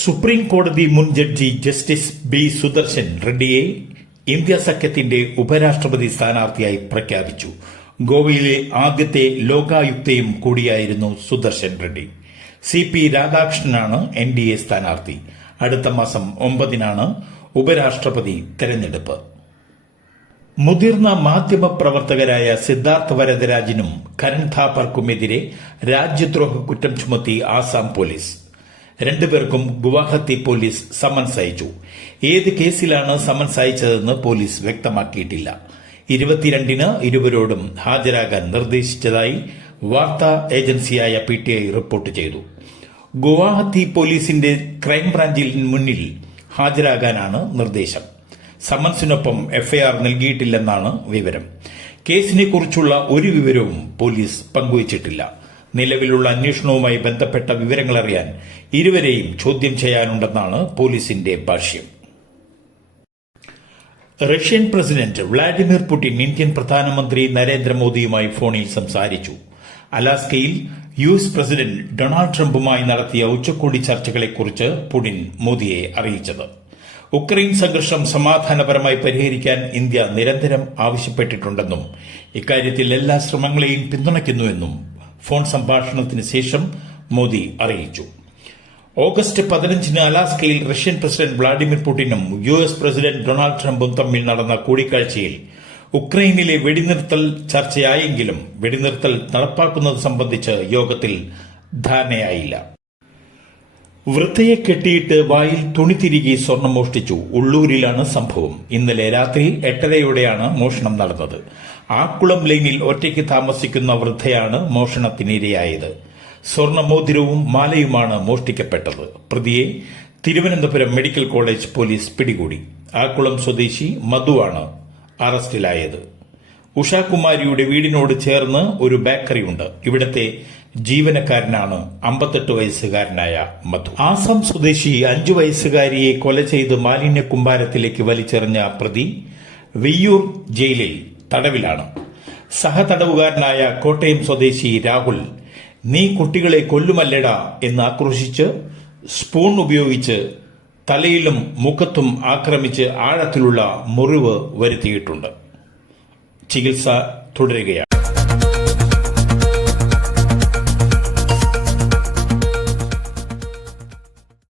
Supreme കോടതി മുൻ judge justice B Sudarshan റെഡ്ഡിയെ ഇന്ത്യ സഖ്യത്തിന്റെ ഉപരാഷ്ട്രപതി സ്ഥാനാർത്ഥിയായി പ്രഖ്യാപിച്ചു. ഗോവയിലെ ആദ്യത്തെ ലോകായുക്തയും കൂടിയായിരുന്നു സുദർശൻ റെഡ്ഡി. CP രാധാകൃഷ്ണനാണ് NDA സ്ഥാനാർത്ഥി. അടുത്ത മാസം 9-നാണ് ഉപരാഷ്ട്രപതി തെരഞ്ഞെടുപ്പ്. മുതിർന്ന മാധ്യമപ്രവർത്തകരായ സിദ്ധാർത്ഥ വരദരാജനും കരൺ ഥാപ്പർക്കുമെതിരെ രാജ്യദ്രോഹ കുറ്റം ചുമത്തി ആസാം പോലീസ്. രണ്ടുപേർക്കും ഗുവാഹത്തി പോലീസ് സമൻസ് അയച്ചു. ഏത് കേസിലാണ് സമൻസ് അയച്ചതെന്ന് പോലീസ് വ്യക്തമാക്കിയിട്ടില്ല. 22-ന് ഇരുവരോടും ഹാജരാകാൻ നിർദ്ദേശിച്ചതായി വാർത്താ ഏജൻസിയായ PTI റിപ്പോർട്ട് ചെയ്തു. ഗുവാഹത്തി പോലീസിന്റെ ക്രൈംബ്രാഞ്ചിൽ മുന്നിൽ ഹാജരാകാനാണ് നിർദ്ദേശം. സമൻസിനൊപ്പം FIR നൽകിയിട്ടില്ലെന്നാണ് വിവരം. കേസിനെക്കുറിച്ചുള്ള ഒരു വിവരവും പോലീസ് പങ്കുവച്ചിട്ടില്ല. നിലവിലുള്ള അന്വേഷണവുമായി ബന്ധപ്പെട്ട വിവരങ്ങളറിയാൻ ഇരുവരെയും ചോദ്യം ചെയ്യാനുണ്ടെന്നാണ് പോലീസിന്റെ ഭാഷ്യം. Russian president Vladimir Putin Indian പ്രധാനമന്ത്രി നരേന്ദ്രമോദിയുമായി ഫോണിൽ സംസാരിച്ചു. അലാസ്കയിൽ US പ്രസിഡന്റ് ഡൊണാൾഡ് ട്രംപുമായി നടത്തിയ ഉച്ചകോടി ചർച്ചകളെക്കുറിച്ച് പുടിൻ മോദിയെ അറിയിച്ചത്. ഉക്രൈൻ സംഘർഷം സമാധാനപരമായി പരിഹരിക്കാൻ ഇന്ത്യ നിരന്തരം ആവശ്യപ്പെട്ടിട്ടുണ്ടെന്നും ഇക്കാര്യത്തിൽ എല്ലാ ശ്രമങ്ങളെയും പിന്തുണയ്ക്കുന്നുവെന്നും ഫോൺ സംഭാഷണത്തിന് ശേഷം മോദി അറിയിച്ചു. ഓഗസ്റ്റ് 15-ന് അലാസ്കയിൽ റഷ്യൻ പ്രസിഡന്റ് വ്ളാഡിമിർ പുടിനും US പ്രസിഡന്റ് ഡൊണാൾഡ് ട്രംപും തമ്മിൽ നടന്ന കൂടിക്കാഴ്ചയിൽ ഉക്രൈനിലെ വെടിനിർത്തൽ ചർച്ചയായെങ്കിലും വെടിനിർത്തൽ നടപ്പാക്കുന്നത് സംബന്ധിച്ച് യോഗത്തിൽ ധാരണയായില്ല. വൃദ്ധയെ കെട്ടിയിട്ട് വായിൽ തുണി തിരികെ സ്വർണം മോഷ്ടിച്ചു. ഉള്ളൂരിലാണ് സംഭവം. ഇന്നലെ രാത്രി 8:30യോടെയാണ് മോഷണം നടന്നത്. ആക്കുളം ലൈനിൽ ഒറ്റയ്ക്ക് താമസിക്കുന്ന വൃദ്ധയാണ് മോഷണത്തിനിരയായത്. സ്വർണമോതിരവും മാലയുമാണ് മോഷ്ടിക്കപ്പെട്ടത്. പ്രതിയെ തിരുവനന്തപുരം മെഡിക്കൽ കോളേജ് പോലീസ് പിടികൂടി. ആക്കുളം സ്വദേശി മധുവാണ് അറസ്റ്റിലായത്. ഉഷാകുമാരിയുടെ വീടിനോട് ചേർന്ന് ഒരു ബേക്കറിയുണ്ട്. ഇവിടത്തെ ജീവനക്കാരനാണ് 58 വയസ്സുകാരനായ മധു. ആസാം സ്വദേശി 5 വയസ്സുകാരിയെ കൊല ചെയ്ത് മാലിന്യ കുമ്പാരത്തിലേക്ക് വലിച്ചെറിഞ്ഞ പ്രതി വിയ്യൂർ ജയിലിൽ തടവിലാണ്. സഹതടവുകാരനായ കോട്ടയം സ്വദേശി രാഹുൽ നീ കുട്ടികളെ കൊല്ലുമല്ലടാ എന്ന് ആക്രോശിച്ച് സ്പൂൺ ഉപയോഗിച്ച് തലയിലും മുഖത്തും ആക്രമിച്ച് ആഴത്തിലുള്ള മുറിവ് വരുത്തിയിട്ടുണ്ട്. ചികിത്സ തുടരുകയാണ്.